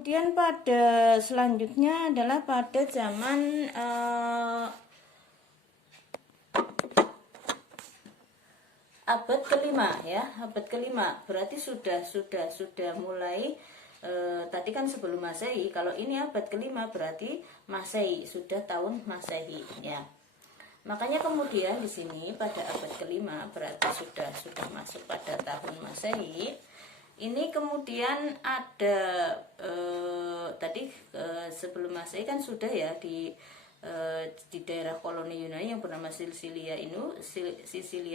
Kemudian pada selanjutnya adalah pada zaman abad kelima ya, abad kelima berarti sudah mulai tadi kan sebelum Masehi. Kalau ini abad kelima berarti Masehi, sudah tahun Masehi ya. Makanya kemudian di sini pada abad kelima berarti sudah masuk pada tahun Masehi. Ini kemudian ada tadi sebelum Masehi kan sudah ya di daerah koloni Yunani yang bernama Sisilia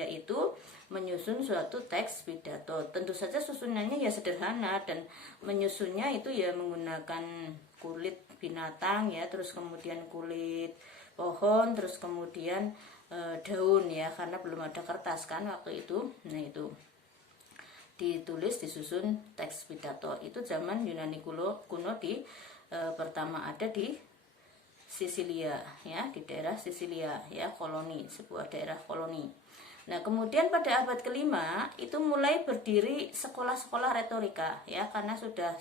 itu menyusun suatu teks pidato. Tentu saja susunannya ya sederhana, dan menyusunnya itu ya menggunakan kulit binatang ya, terus kemudian kulit pohon, terus kemudian daun ya, karena belum ada kertas kan waktu itu. Nah itu ditulis, disusun teks pidato itu zaman Yunani kuno di pertama ada di Sisilia ya, di daerah Sisilia ya, koloni, sebuah daerah koloni. Nah kemudian pada abad kelima itu mulai berdiri sekolah-sekolah retorika ya, karena sudah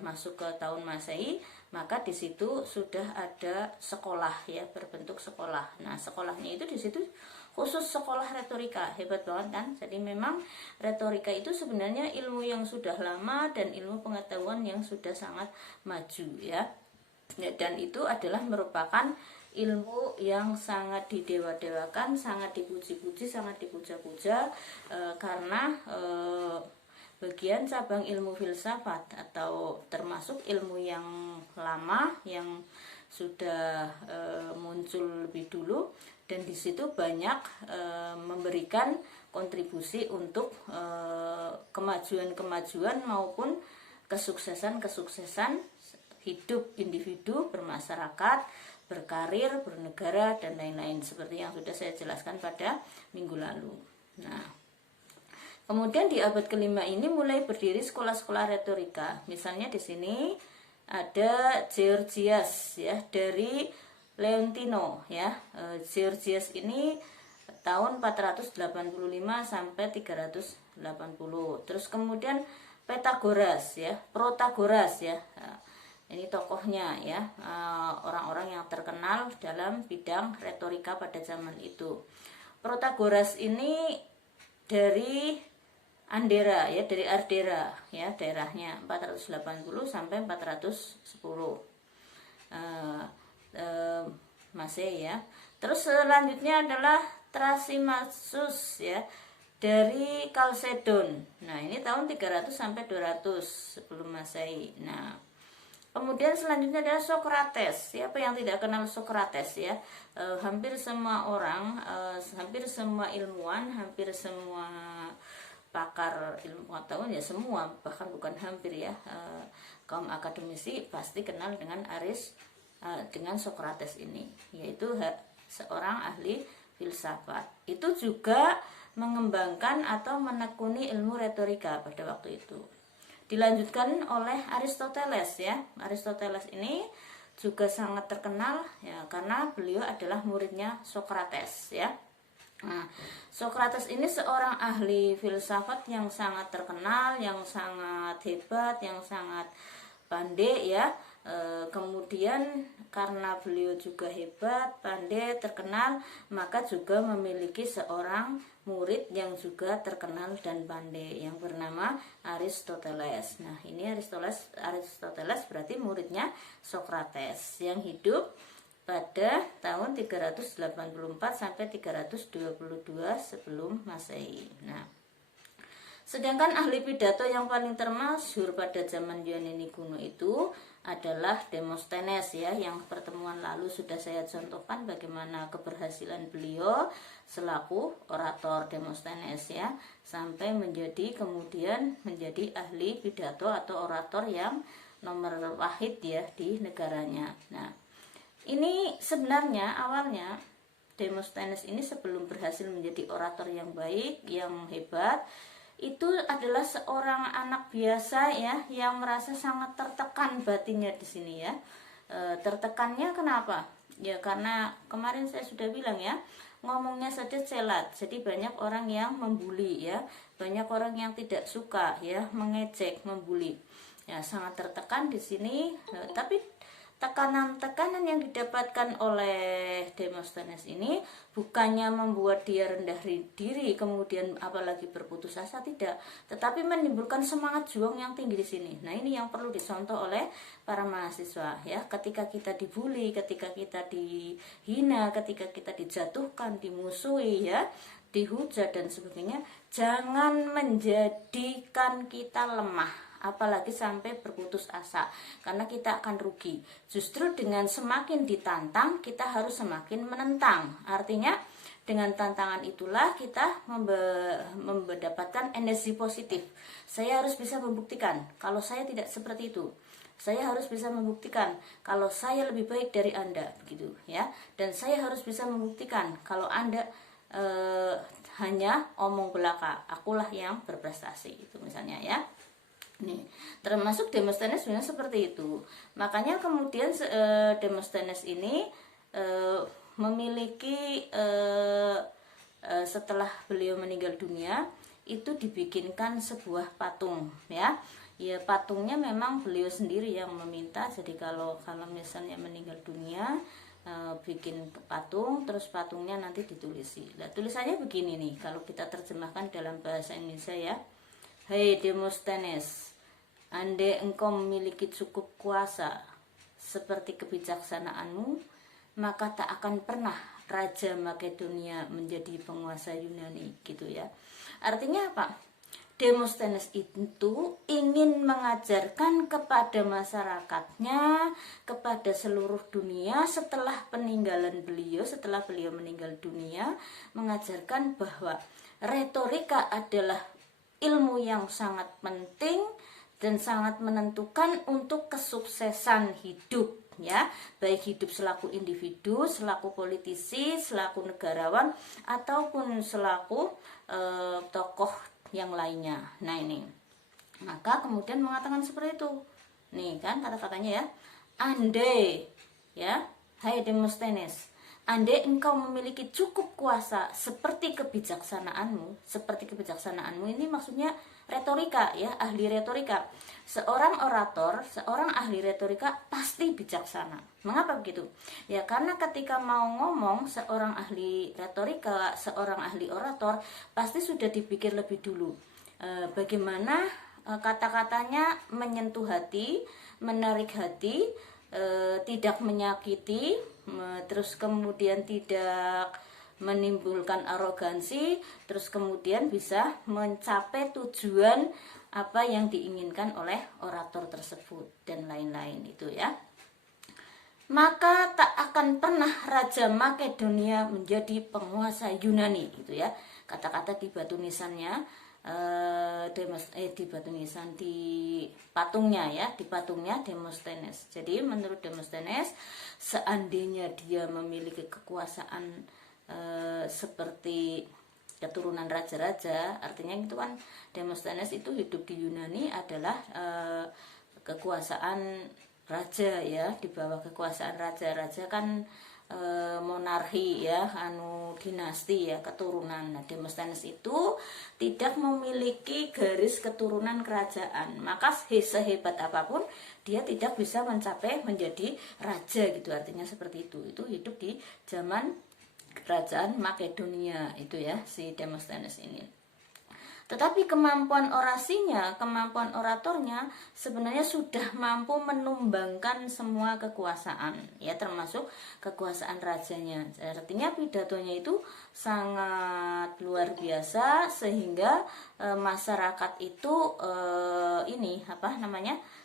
masuk ke tahun Masehi, maka di situ sudah ada sekolah ya, berbentuk sekolah. Nah sekolahnya itu di situ khusus sekolah retorika, hebat banget kan. Jadi memang retorika itu sebenarnya ilmu yang sudah lama dan ilmu pengetahuan yang sudah sangat maju ya. Dan itu adalah merupakan ilmu yang sangat didewa-dewakan, sangat dipuji-puji, sangat dipuja-puja karena bagian cabang ilmu filsafat atau termasuk ilmu yang lama yang sudah muncul lebih dulu, dan di situ banyak memberikan kontribusi untuk kemajuan maupun kesuksesan hidup individu, bermasyarakat, berkarir, bernegara, dan lain-lain, seperti yang sudah saya jelaskan pada minggu lalu. Nah, kemudian di abad kelima ini mulai berdiri sekolah-sekolah retorika. Misalnya di sini ada Georgias ya, dari Leontino ya. Georgias ini tahun 485 sampai 380. Terus kemudian Protagoras ya. Ini tokohnya ya, orang-orang yang terkenal dalam bidang retorika pada zaman itu. Protagoras ini dari Andera ya, dari Ardera ya, daerahnya 480 sampai 410 Masehi ya. Terus selanjutnya adalah Trasimasus ya, dari Kalsedon. Nah ini tahun 300 sampai 200 sebelum Masehi. Nah kemudian selanjutnya adalah Sokrates. Siapa yang tidak kenal Sokrates ya? Hampir semua orang, hampir semua ilmuwan, hampir semua pakar ilmu pengetahuan ya, semua, bahkan bukan hampir ya, kaum akademisi pasti kenal dengan dengan Sokrates ini, yaitu seorang ahli filsafat. Itu juga mengembangkan atau menekuni ilmu retorika pada waktu itu. Dilanjutkan oleh Aristoteles ya. Aristoteles ini juga sangat terkenal ya, karena beliau adalah muridnya Sokrates ya. Nah, Sokrates ini seorang ahli filsafat yang sangat terkenal, yang sangat hebat, yang sangat pandai ya. Kemudian karena beliau juga hebat, pandai, terkenal, maka juga memiliki seorang murid yang juga terkenal dan pandai yang bernama Aristoteles. Nah ini Aristoteles berarti muridnya Sokrates yang hidup pada tahun 384 sampai 322 sebelum Masehi. Nah sedangkan ahli pidato yang paling termasyhur pada zaman Yunani kuno itu adalah Demosthenes ya, yang pertemuan lalu sudah saya contohkan bagaimana keberhasilan beliau selaku orator Demosthenes ya, sampai kemudian menjadi ahli pidato atau orator yang nomor wahid ya di negaranya. Nah ini sebenarnya awalnya Demosthenes ini sebelum berhasil menjadi orator yang baik, yang hebat, itu adalah seorang anak biasa ya, yang merasa sangat tertekan batinnya di sini ya. Tertekannya kenapa? Ya karena kemarin saya sudah bilang ya, ngomongnya saja celat. Jadi banyak orang yang membuli ya, banyak orang yang tidak suka ya, mengejek, membuli. ya sangat tertekan di sini. Tapi tekanan-tekanan yang didapatkan oleh Demosthenes ini bukannya membuat dia rendah diri kemudian apalagi berputus asa, tidak, tetapi menimbulkan semangat juang yang tinggi di sini. Nah, ini yang perlu dicontoh oleh para mahasiswa ya. Ketika kita dibully, ketika kita dihina, ketika kita dijatuhkan, dimusuhi ya, dihujat dan sebagainya, jangan menjadikan kita lemah, apalagi sampai berputus asa, karena kita akan rugi. Justru dengan semakin ditantang, kita harus semakin menentang. Artinya dengan tantangan itulah kita mendapatkan energi positif. Saya harus bisa membuktikan kalau saya tidak seperti itu. Saya harus bisa membuktikan kalau saya lebih baik dari Anda, begitu ya. Dan saya harus bisa membuktikan kalau Anda hanya omong belaka, akulah yang berprestasi, itu misalnya ya. Nih, termasuk Demosthenes sebenarnya seperti itu. Makanya kemudian Demosthenes ini memiliki setelah beliau meninggal dunia itu dibikinkan sebuah patung ya. Ya, patungnya memang beliau sendiri yang meminta. Jadi kalau misalnya meninggal dunia, bikin patung, terus patungnya nanti ditulisi. Nah, tulisannya begini nih kalau kita terjemahkan dalam bahasa Indonesia ya. Hei Demosthenes, andai engkau memiliki cukup kuasa seperti kebijaksanaanmu, maka tak akan pernah Raja Makedonia menjadi penguasa Yunani, gitu ya. Artinya apa? Demosthenes itu ingin mengajarkan kepada masyarakatnya, kepada seluruh dunia setelah peninggalan beliau, setelah beliau meninggal dunia, mengajarkan bahwa retorika adalah ilmu yang sangat penting dan sangat menentukan untuk kesuksesan hidup ya, baik hidup selaku individu, selaku politisi, selaku negarawan ataupun selaku tokoh yang lainnya. Nah, ini maka kemudian mengatakan seperti itu. Nih kan kata-katanya ya. Andai ya, hai Demosthenes, andai engkau memiliki cukup kuasa seperti kebijaksanaanmu ini maksudnya retorika ya, ahli retorika. Seorang orator, seorang ahli retorika pasti bijaksana. Mengapa begitu? Ya karena ketika mau ngomong seorang ahli retorika, seorang ahli orator pasti sudah dipikir lebih dulu. Bagaimana kata-katanya menyentuh hati, menarik hati, tidak menyakiti, terus kemudian tidak menimbulkan arogansi, terus kemudian bisa mencapai tujuan apa yang diinginkan oleh orator tersebut dan lain-lain itu ya. Maka tak akan pernah Raja Makedonia menjadi penguasa Yunani, itu ya. Kata-kata di batu nisannya, di batu nisan di patungnya ya, di patungnya Demosthenes. Jadi menurut Demosthenes, seandainya dia memiliki kekuasaan seperti keturunan raja-raja, artinya itu kan Demosthenes itu hidup di Yunani adalah kekuasaan raja ya, di bawah kekuasaan raja-raja kan monarki ya, dinasti ya, keturunan. Nah, Demosthenes itu tidak memiliki garis keturunan kerajaan, maka sehebat apapun dia tidak bisa mencapai menjadi raja gitu, artinya seperti itu hidup di zaman kerajaan Makedonia itu ya, si Demosthenes ini. Tetapi kemampuan orasinya, kemampuan oratornya sebenarnya sudah mampu menumbangkan semua kekuasaan ya, termasuk kekuasaan rajanya. Artinya pidatonya itu sangat luar biasa sehingga masyarakat itu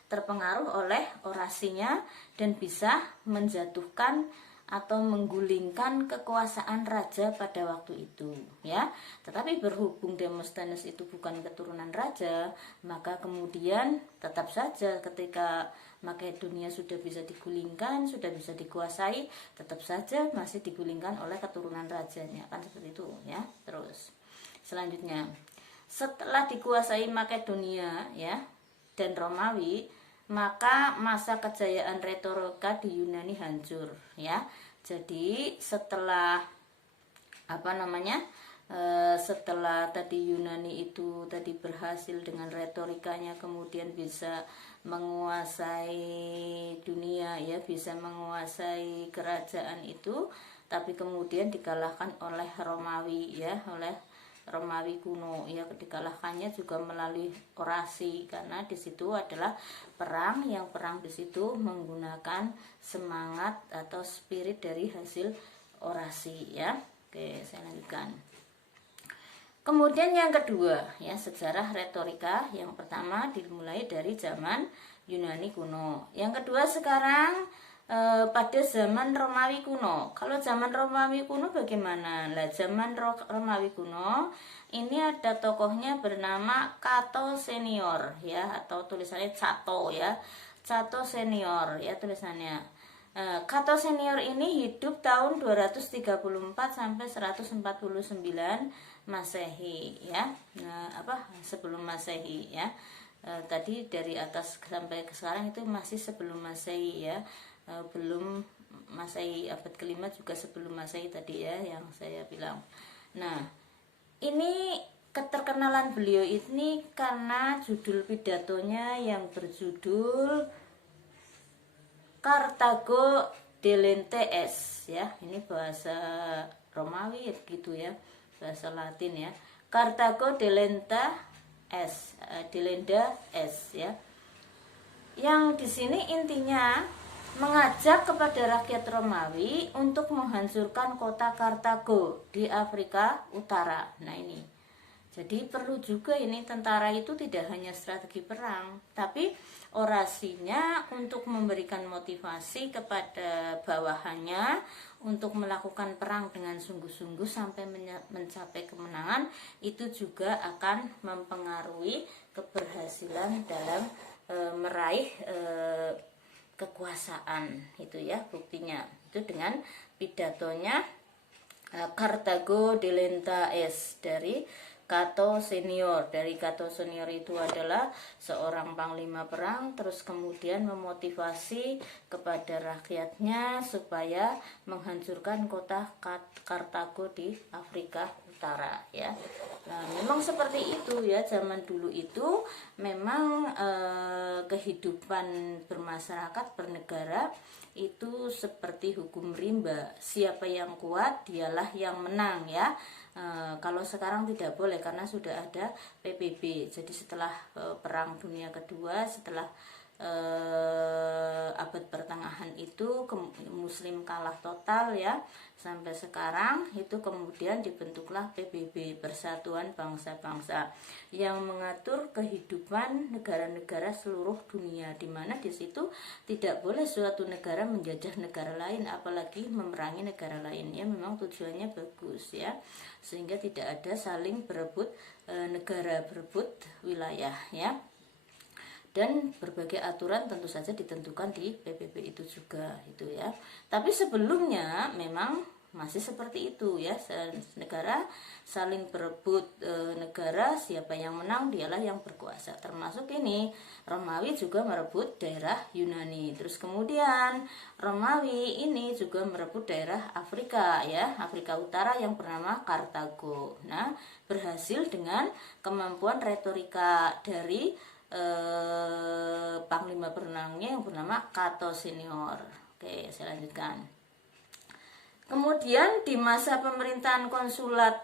terpengaruh oleh orasinya dan bisa menjatuhkan atau menggulingkan kekuasaan raja pada waktu itu ya. Tetapi berhubung Demosthenes itu bukan keturunan raja, maka kemudian tetap saja ketika Makedonia sudah bisa digulingkan, sudah bisa dikuasai, tetap saja masih digulingkan oleh keturunan rajanya, kan seperti itu ya. Terus selanjutnya, setelah dikuasai Makedonia ya dan Romawi, maka masa kejayaan retorika di Yunani hancur ya. Jadi setelah setelah tadi Yunani itu tadi berhasil dengan retorikanya, kemudian bisa menguasai dunia ya, bisa menguasai kerajaan itu, tapi kemudian dikalahkan oleh Romawi ya, oleh Romawi kuno ya. Dikalahkannya juga melalui orasi, karena di situ adalah perang di situ menggunakan semangat atau spirit dari hasil orasi ya. Oke, saya lanjutkan. Kemudian yang kedua ya, sejarah retorika. Yang pertama dimulai dari zaman Yunani kuno. Yang kedua sekarang pada zaman Romawi kuno. Kalau zaman Romawi kuno bagaimana? Lah, zaman Romawi kuno ini ada tokohnya bernama Cato Senior ya, atau tulisannya Cato ya. Cato Senior ya tulisannya. Cato Senior ini hidup tahun 234 sampai 149 Masehi ya. Sebelum Masehi ya. Tadi dari atas sampai ke sekarang itu masih sebelum Masehi ya. Belum Masehi abad kelima, juga sebelum Masehi tadi ya yang saya bilang. Nah, ini keterkenalan beliau ini karena judul pidatonya yang berjudul Karthago Delente Est ya. Ini bahasa Romawi gitu ya, bahasa Latin ya. Karthago Delenda Est ya. Yang di sini intinya mengajak kepada rakyat Romawi untuk menghancurkan kota Karthago di Afrika Utara. Nah, ini jadi perlu juga ini, tentara itu tidak hanya strategi perang, tapi orasinya untuk memberikan motivasi kepada bawahannya untuk melakukan perang dengan sungguh-sungguh sampai mencapai kemenangan. Itu juga akan mempengaruhi keberhasilan dalam meraih kekuasaan itu ya. Buktinya itu dengan pidatonya Karthago Delenda Est dari Cato Senior. Dari Cato Senior itu adalah seorang panglima perang, terus kemudian memotivasi kepada rakyatnya supaya menghancurkan kota Karthago di Afrika Utara ya. Nah, memang seperti itu ya, zaman dulu itu memang kehidupan bermasyarakat bernegara itu seperti hukum rimba, siapa yang kuat dialah yang menang ya. Kalau sekarang tidak boleh karena sudah ada PBB. Jadi setelah Perang Dunia Kedua, setelah abad pertengahan itu Muslim kalah total ya, sampai sekarang itu kemudian dibentuklah PBB, Persatuan Bangsa-Bangsa, yang mengatur kehidupan negara-negara seluruh dunia, di mana di situ tidak boleh suatu negara menjajah negara lain, apalagi memerangi negara lain ya. Memang tujuannya bagus ya, sehingga tidak ada saling berebut negara, berebut wilayah ya. Dan berbagai aturan tentu saja ditentukan di PBB itu juga itu ya. Tapi sebelumnya memang masih seperti itu ya, negara saling berebut negara, siapa yang menang dialah yang berkuasa. Termasuk ini Romawi juga merebut daerah Yunani, terus kemudian Romawi ini juga merebut daerah Afrika ya, Afrika Utara yang bernama Karthago. Nah, berhasil dengan kemampuan retorika dari panglima perangnya yang bernama Cato Senior. Oke, saya lanjutkan. Kemudian di masa pemerintahan konsulat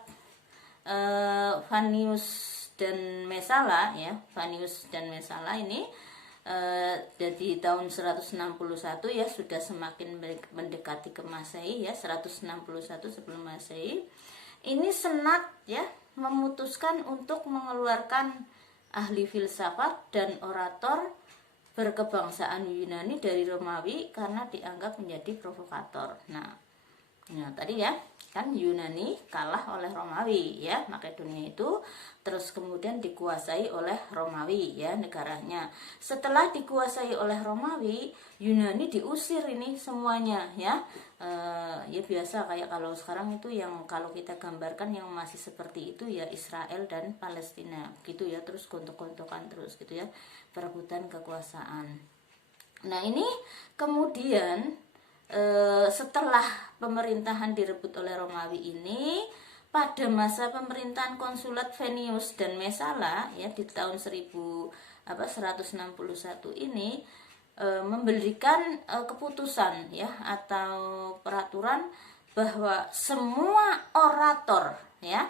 Fannius dan Messala ya, Fannius dan Messala ini jadi tahun 161 ya, sudah semakin mendekati ke Masehi ya, 161 sebelum Masehi. Ini senat ya memutuskan untuk mengeluarkan ahli filsafat dan orator berkebangsaan Yunani dari Romawi karena dianggap menjadi provokator. Nah, tadi ya kan Yunani kalah oleh Romawi ya, Makedonia itu, terus kemudian dikuasai oleh Romawi ya negaranya. Setelah dikuasai oleh Romawi, Yunani diusir ini semuanya ya. Ya biasa kayak kalau sekarang itu yang kalau kita gambarkan yang masih seperti itu ya, Israel dan Palestina gitu ya, terus gontok-gontokan terus gitu ya, perebutan kekuasaan. Nah, ini kemudian setelah pemerintahan direbut oleh Romawi ini, pada masa pemerintahan konsulat Fannius dan Messala ya di tahun 161 161 ini memberikan keputusan ya atau peraturan bahwa semua orator ya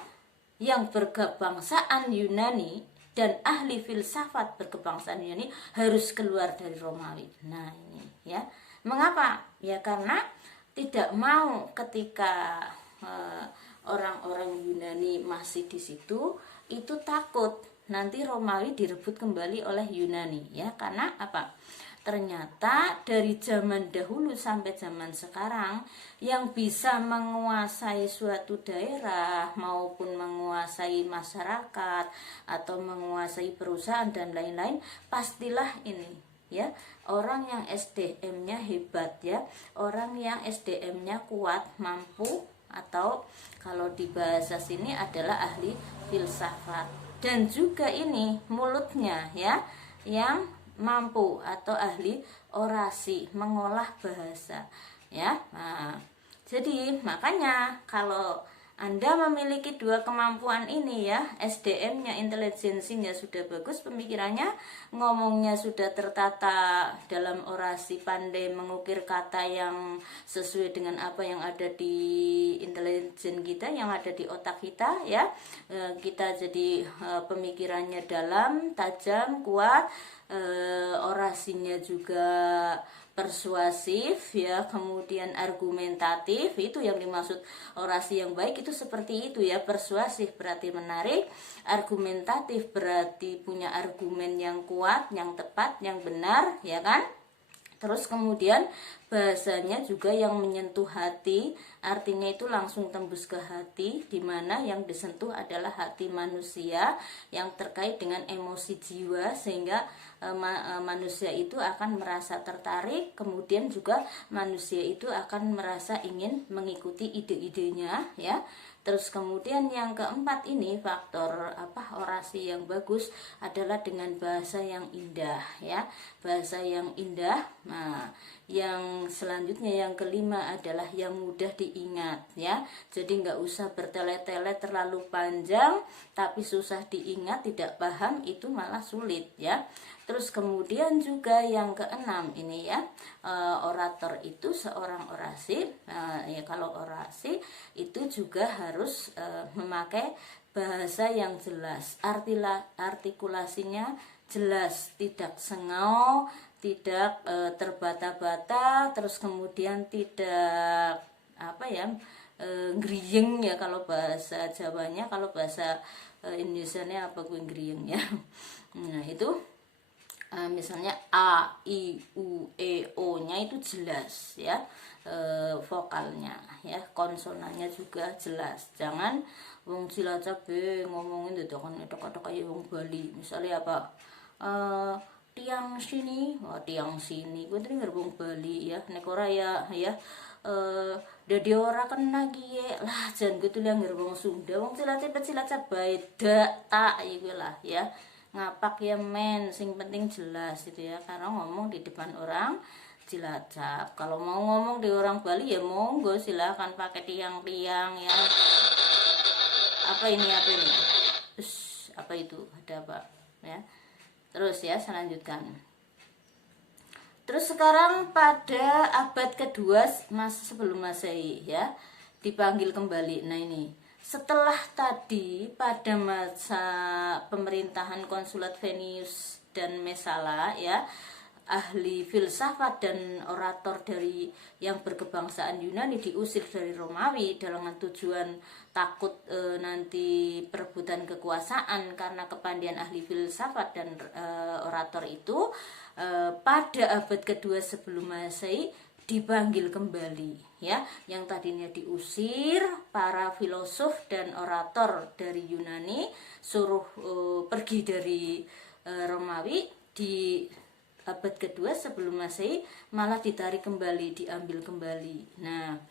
yang berkebangsaan Yunani dan ahli filsafat berkebangsaan Yunani harus keluar dari Romawi. Nah ini ya, mengapa? Ya karena tidak mau ketika orang-orang Yunani masih di situ, itu takut nanti Romawi direbut kembali oleh Yunani ya. Karena apa? Ternyata dari zaman dahulu sampai zaman sekarang yang bisa menguasai suatu daerah maupun menguasai masyarakat atau menguasai perusahaan dan lain-lain, pastilah ini ya, orang yang SDM-nya hebat ya, orang yang SDM-nya kuat, mampu, atau kalau di bahasa sini adalah ahli filsafat. Dan juga ini mulutnya ya, yang mampu atau ahli orasi, mengolah bahasa ya. Nah, jadi makanya kalau Anda memiliki dua kemampuan ini ya, SDM-nya, intelijensinya sudah bagus, pemikirannya, ngomongnya sudah tertata dalam orasi, pandai mengukir kata yang sesuai dengan apa yang ada di intelijen kita, yang ada di otak kita ya. Kita jadi pemikirannya dalam, tajam, kuat, orasinya juga persuasif ya, kemudian argumentatif. Itu yang dimaksud orasi yang baik itu seperti itu ya. Persuasif berarti menarik, argumentatif berarti punya argumen yang kuat, yang tepat, yang benar ya kan. Terus kemudian bahasanya juga yang menyentuh hati, artinya itu langsung tembus ke hati, dimana yang disentuh adalah hati manusia yang terkait dengan emosi jiwa, sehingga manusia itu akan merasa tertarik, kemudian juga manusia itu akan merasa ingin mengikuti ide-idenya ya. Terus kemudian yang keempat ini faktor orasi yang bagus adalah dengan bahasa yang indah ya, bahasa yang indah. Nah, yang selanjutnya yang kelima adalah yang mudah diingat ya. Jadi nggak usah bertele-tele terlalu panjang tapi susah diingat, tidak paham, itu malah sulit ya. Terus kemudian juga yang keenam ini ya, orator itu seorang orasi ya, kalau orasi itu juga harus memakai bahasa yang jelas, artikulasinya jelas, tidak sengau, tidak terbata-bata, terus kemudian tidak griyeng ya kalau bahasa Jawanya, kalau bahasa Indonesianya apa gue griyeng ya. Nah itu misalnya A, I, U, E, O nya itu jelas ya, vokalnya ya, konsonannya juga jelas. Jangan wong Cilacap ngomongin detok-detok kayak wong Bali, misalnya apa tiang sini, tiang sini, gue tadi ngerbung Bali ya, nek ora ya dadi ora kena gie lah, jangan gitu lah ngerbung Sunda, wong Cilacap beda tak ya gue lah ya. Ngapak ya men, sing penting jelas gitu ya, karena ngomong di depan orang Cilacap. Kalau mau ngomong di orang Bali ya monggo, silakan pakai tiang-tiang ya. Apa ini apa itu, ada apa ya. Terus ya, saya lanjutkan. Terus sekarang pada abad kedua sebelum Masehi ya, dipanggil kembali. Nah ini setelah tadi pada masa pemerintahan konsulat Venius dan Messala ya, ahli filsafat dan orator dari yang berkebangsaan Yunani diusir dari Romawi dengan tujuan takut nanti perebutan kekuasaan karena kepandaian ahli filsafat dan orator itu. Pada abad kedua sebelum Masehi dipanggil kembali ya, yang tadinya diusir para filosof dan orator dari Yunani, suruh pergi dari Romawi. Di abad kedua sebelum Masehi malah ditarik kembali, diambil kembali. Nah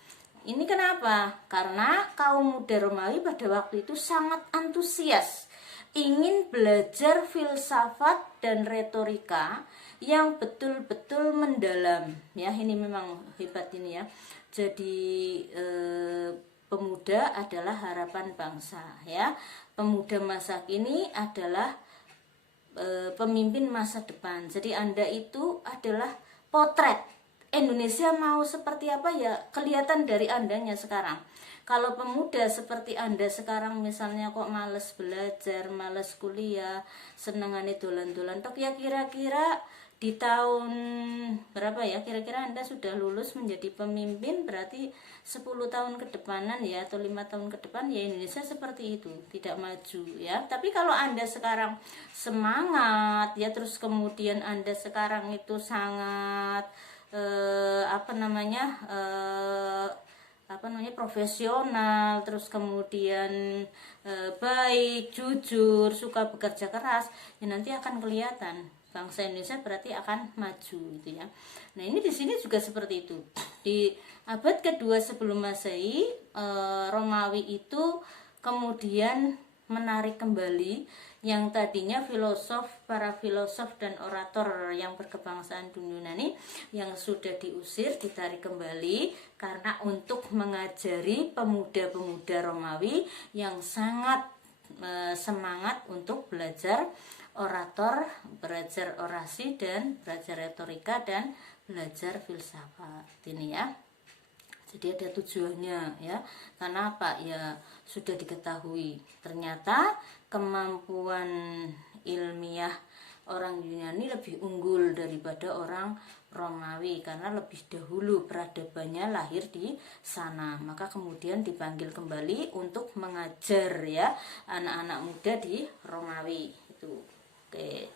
ini kenapa? Karena kaum muda Romawi pada waktu itu sangat antusias ingin belajar filsafat dan retorika yang betul-betul mendalam ya. Ini memang hebat ini ya. Jadi pemuda adalah harapan bangsa ya. Pemuda masa kini adalah pemimpin masa depan. Jadi Anda itu adalah potret Indonesia mau seperti apa ya kelihatan dari Andanya sekarang. Kalau pemuda seperti Anda sekarang misalnya kok males belajar, males kuliah, senengane dolan-dolan tok ya, kira-kira di tahun berapa ya, kira-kira Anda sudah lulus menjadi pemimpin, berarti 10 tahun ke depanan ya, atau 5 tahun ke depan ya Indonesia seperti itu, tidak maju ya. Tapi kalau Anda sekarang semangat ya, terus kemudian Anda sekarang itu sangat profesional, terus kemudian baik, jujur, suka bekerja keras, ya nanti akan kelihatan bangsa Indonesia berarti akan maju gitu ya. Nah, ini di sini juga seperti itu. Di abad kedua sebelum Masehi, Romawi itu kemudian menarik kembali yang tadinya para filosof dan orator yang berkebangsaan Yunani yang sudah diusir, ditarik kembali karena untuk mengajari pemuda-pemuda Romawi yang sangat semangat untuk belajar orator, belajar orasi dan belajar retorika dan belajar filsafat ini ya. Jadi ada tujuannya ya. Karena apa? Ya sudah diketahui ternyata kemampuan ilmiah orang Yunani lebih unggul daripada orang Romawi karena lebih dahulu peradabannya lahir di sana. Maka kemudian dipanggil kembali untuk mengajar ya anak-anak muda di Romawi itu. Oke.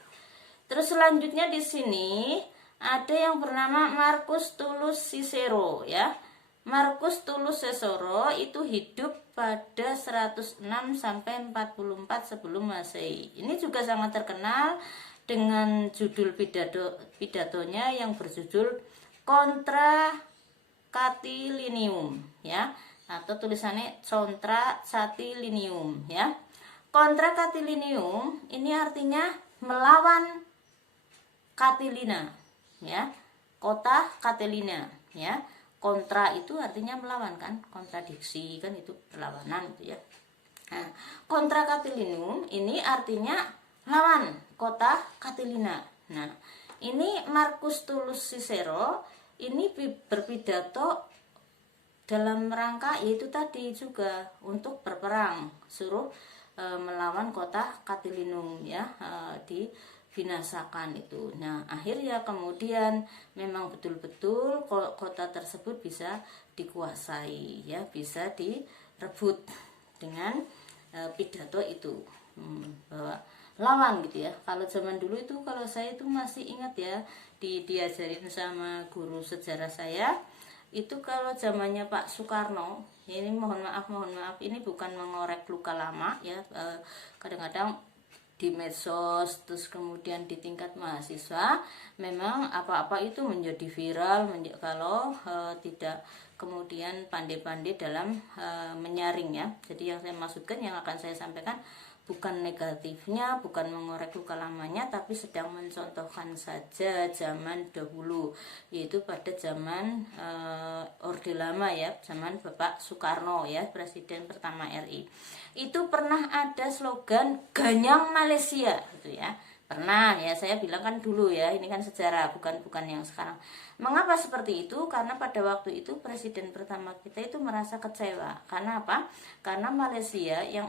Terus selanjutnya di sini ada yang bernama Marcus Tullus Cicero ya. Marcus Tullus Cicero itu hidup pada 106 sampai 44 sebelum Masehi. Ini juga sangat terkenal dengan judul pidatonya yang berjudul Contra Catilinium ya, atau tulisannya Contra Catilinium ya. Contra Catilinium ini artinya melawan Catilina ya, kota Catilina ya. Kontra itu artinya melawan kan, kontradiksi kan, itu perlawanan gitu ya. Nah, Contra Catilinum ini artinya lawan kota Catilina. Nah, ini Marcus Tullus Cicero ini berpidato dalam rangka yaitu tadi juga untuk berperang, suruh melawan kota Catilinum ya, dibinasakan itu. Nah, akhirnya kemudian memang betul-betul kota tersebut bisa dikuasai ya, bisa direbut dengan pidato itu, bahwa lawan gitu ya. Kalau zaman dulu itu, kalau saya itu masih ingat ya, diajarin sama guru sejarah saya itu, kalau zamannya Pak Soekarno, ini mohon maaf ini bukan mengorek luka lama ya, kadang-kadang di medsos terus kemudian di tingkat mahasiswa memang apa-apa itu menjadi viral kalau tidak kemudian pandai-pandai dalam menyaring ya. Jadi yang saya maksudkan, yang akan saya sampaikan bukan negatifnya, bukan mengorek luka lamanya, tapi sedang mencontohkan saja zaman dahulu, yaitu pada zaman Orde Lama ya, zaman Bapak Soekarno ya, Presiden pertama RI. Itu pernah ada slogan Ganyang Malaysia gitu ya. Pernah ya, saya bilang kan dulu ya, ini kan sejarah, bukan yang sekarang. Mengapa seperti itu? Karena pada waktu itu presiden pertama kita itu merasa kecewa. Karena apa? Karena Malaysia yang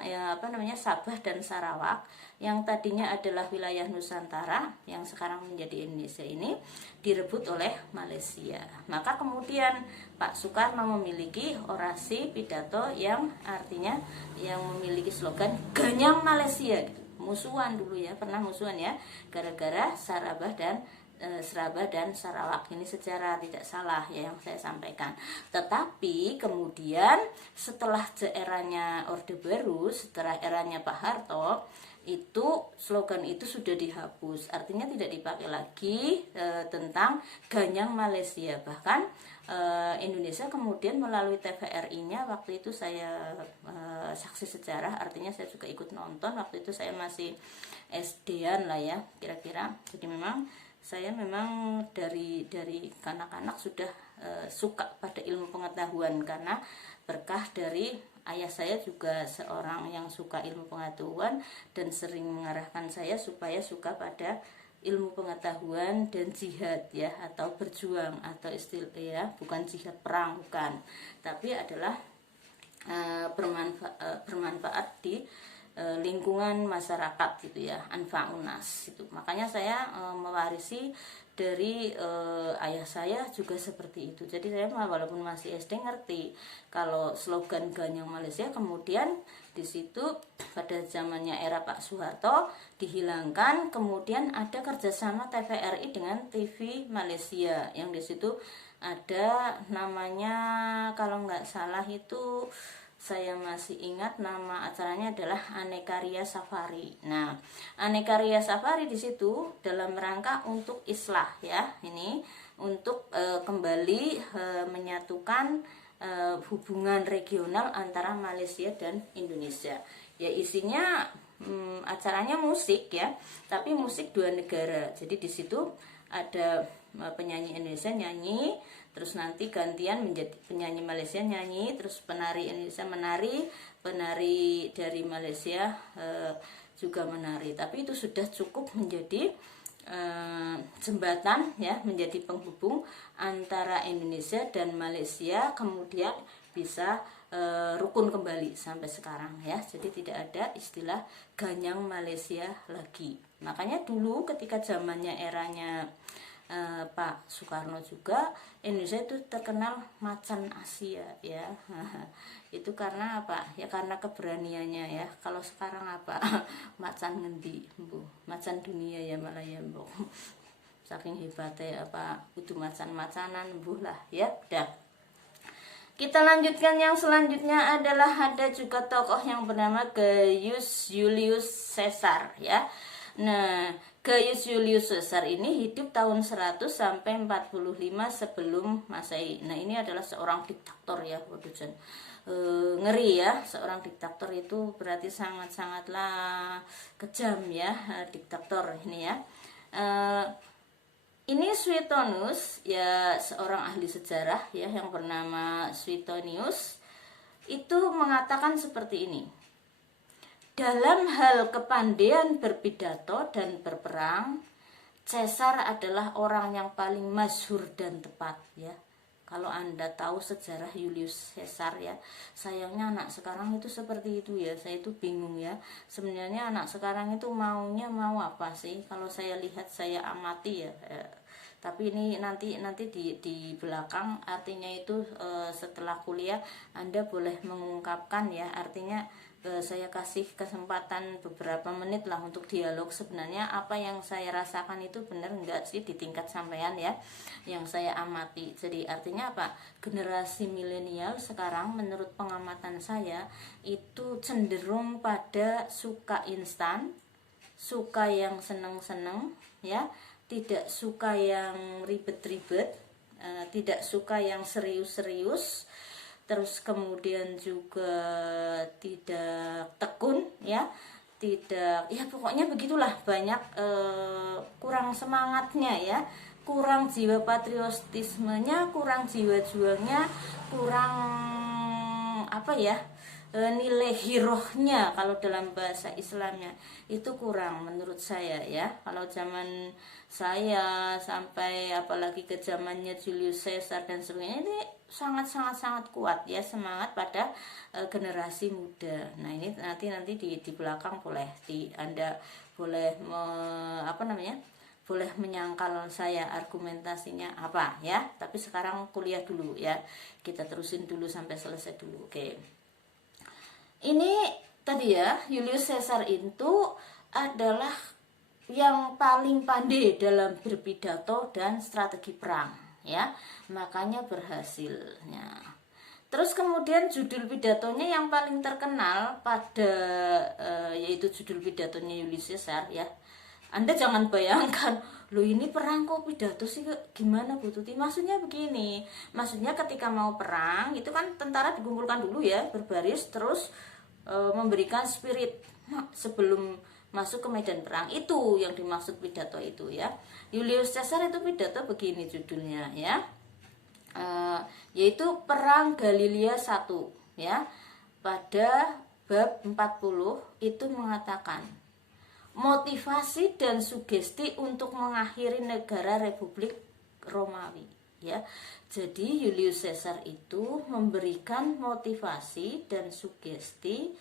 Sabah dan Sarawak yang tadinya adalah wilayah Nusantara yang sekarang menjadi Indonesia ini direbut oleh Malaysia. Maka kemudian Pak Soekarno memiliki orasi pidato yang artinya yang memiliki slogan Ganyang Malaysia gitu. Musuhan dulu ya, pernah musuhan ya, gara-gara Sarabah dan Sarawak. Ini secara tidak salah ya yang saya sampaikan. Tetapi kemudian setelah eranya Orde Baru, setelah eranya Pak Harto, itu slogan itu sudah dihapus, artinya tidak dipakai lagi tentang Ganyang Malaysia. Bahkan Indonesia kemudian melalui TVRI-nya, waktu itu saya saksi sejarah, artinya saya juga ikut nonton, waktu itu saya masih SD-an lah ya kira-kira. Jadi memang saya memang dari kanak-kanak sudah suka pada ilmu pengetahuan, karena berkah dari ayah saya juga seorang yang suka ilmu pengetahuan dan sering mengarahkan saya supaya suka pada ilmu pengetahuan dan jihad ya, atau berjuang, atau istilah ya, bukan jihad perang, bukan, tapi adalah bermanfaat di lingkungan masyarakat gitu ya, anfa'unas itu. Makanya saya mewarisi dari ayah saya juga seperti itu. Jadi saya walaupun masih SD ngerti kalau slogan Ganyang Malaysia, kemudian di situ pada zamannya era Pak Soeharto dihilangkan, kemudian ada kerjasama TVRI dengan TV Malaysia, yang di situ ada namanya, kalau nggak salah itu saya masih ingat nama acaranya adalah Aneka Ria Safari. Nah, Aneka Ria Safari di situ dalam rangka untuk islah ya, ini untuk kembali menyatukan hubungan regional antara Malaysia dan Indonesia. Ya isinya acaranya musik ya, tapi musik dua negara. Jadi di situ ada penyanyi Indonesia nyanyi, terus nanti gantian menjadi penyanyi Malaysia nyanyi, terus penari Indonesia menari, penari dari Malaysia juga menari. Tapi itu sudah cukup menjadi jembatan ya, menjadi penghubung antara Indonesia dan Malaysia, kemudian bisa rukun kembali sampai sekarang ya. Jadi tidak ada istilah Ganyang Malaysia lagi. Makanya dulu ketika zamannya eranya Pak Soekarno juga, Indonesia itu terkenal macan Asia ya. Itu karena apa? Ya karena keberaniannya ya. Kalau sekarang apa? Macan ngendi, Bu? Macan dunia ya malah ya, Bu. Saking hebatnya apa? Kudu macan-macanan, Bu lah ya. Udah. Kita lanjutkan, yang selanjutnya adalah ada juga tokoh yang bernama Gaius Julius Caesar ya. Nah, Gaius Julius Caesar ini hidup tahun 100 sampai 45 sebelum Masehi. Nah, ini adalah seorang diktator ya, waduh Jan. Ngeri ya, seorang diktator itu berarti sangat-sangatlah kejam ya, diktator ini ya. Ini Suetonius ya, seorang ahli sejarah ya yang bernama Suetonius itu mengatakan seperti ini. Dalam hal kepandaian berpidato dan berperang, Caesar adalah orang yang paling masyhur dan tepat ya. Kalau Anda tahu sejarah Julius Caesar ya, sayangnya anak sekarang itu seperti itu ya. Saya itu bingung ya. Sebenarnya anak sekarang itu maunya mau apa sih? Kalau saya lihat, saya amati ya. Tapi ini nanti di belakang, artinya itu setelah kuliah Anda boleh mengungkapkan ya. Artinya saya kasih kesempatan beberapa menit lah untuk dialog. Sebenarnya apa yang saya rasakan itu benar enggak sih di tingkat sampean ya, yang saya amati. Jadi artinya apa? Generasi milenial sekarang menurut pengamatan saya itu cenderung pada suka instan, suka yang seneng-seneng ya, tidak suka yang ribet-ribet, tidak suka yang serius-serius, terus kemudian juga tidak tekun ya, tidak ya pokoknya begitulah, banyak kurang semangatnya ya, kurang jiwa patriotismenya, kurang jiwa juangnya, kurang apa ya, nilai hirohnya kalau dalam bahasa Islamnya itu kurang menurut saya ya. Kalau zaman saya sampai apalagi ke zamannya Julius Caesar dan sebagainya, ini sangat kuat ya semangat pada generasi muda. Nah ini nanti di belakang boleh Anda boleh boleh menyangkal saya argumentasinya apa ya. Tapi sekarang kuliah dulu ya, kita terusin dulu sampai selesai dulu. Oke. Ini tadi ya, Julius Caesar itu adalah yang paling pandai dalam berpidato dan strategi perang ya, makanya berhasilnya. Terus kemudian judul pidatonya yang paling terkenal pada yaitu judul pidatonya Julius Caesar ya. Anda jangan bayangkan, loh ini perang kok pidato sih, gimana Bu Tuti? Maksudnya begini, maksudnya ketika mau perang itu kan tentara dikumpulkan dulu ya, berbaris, terus memberikan spirit sebelum masuk ke medan perang. Itu yang dimaksud pidato itu ya. Julius Caesar itu pidato begini judulnya ya, yaitu Perang Galilea 1 ya. Pada bab 40 itu mengatakan motivasi dan sugesti untuk mengakhiri negara Republik Romawi ya. Jadi Julius Caesar itu memberikan motivasi dan sugesti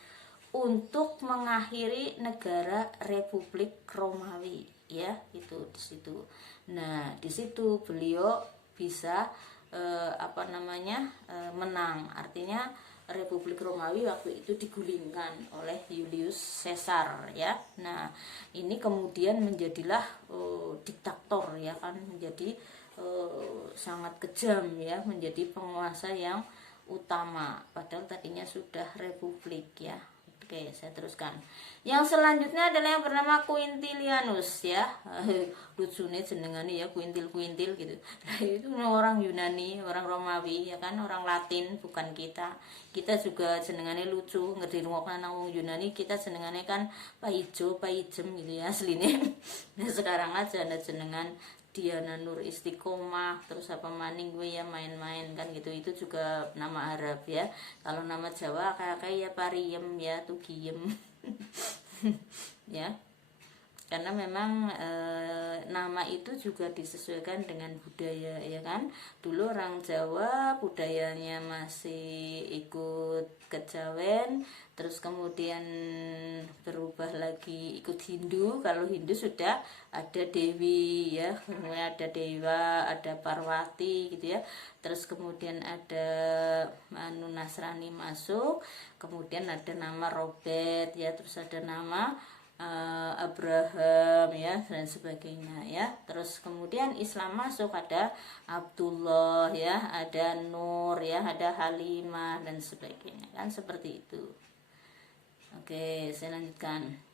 untuk mengakhiri negara Republik Romawi ya, itu di situ. Nah, di situ beliau bisa menang. Artinya Republik Romawi waktu itu digulingkan oleh Julius Caesar ya. Nah, ini kemudian menjadilah diktator ya kan, menjadi sangat kejam ya, menjadi penguasa yang utama padahal tadinya sudah republik ya. Oke, saya teruskan. Yang selanjutnya adalah yang bernama Quintilianus ya. Lucu nih jenengannya ya, kuintil-kuintil gitu. Itu orang Yunani, orang Romawi ya kan, orang Latin, bukan kita. Kita juga jenengannya lucu, ngerti rumokna nang wong Yunani, kita jenengannya kan Paijo, Paijem gitu ya aslinya. Nah, sekarang aja ada jenengan Diana Nur Istiqomah, terus apa maning gue ya main-main kan gitu, itu juga nama Arab ya. Kalau nama Jawa kayak ya Pariem ya, Tugiem ya, karena memang nama itu juga disesuaikan dengan budaya ya kan. Dulu orang Jawa budayanya masih ikut kejawen, terus kemudian berubah lagi ikut Hindu. Kalau Hindu sudah ada Dewi ya, kemudian ada Dewa, ada Parwati gitu ya. Terus kemudian ada Nasrani masuk, kemudian ada nama Robert ya, terus ada nama Abraham ya dan sebagainya ya. Terus kemudian Islam masuk, ada Abdullah ya, ada Nur ya, ada Halimah dan sebagainya kan, seperti itu. Oke, saya lanjutkan.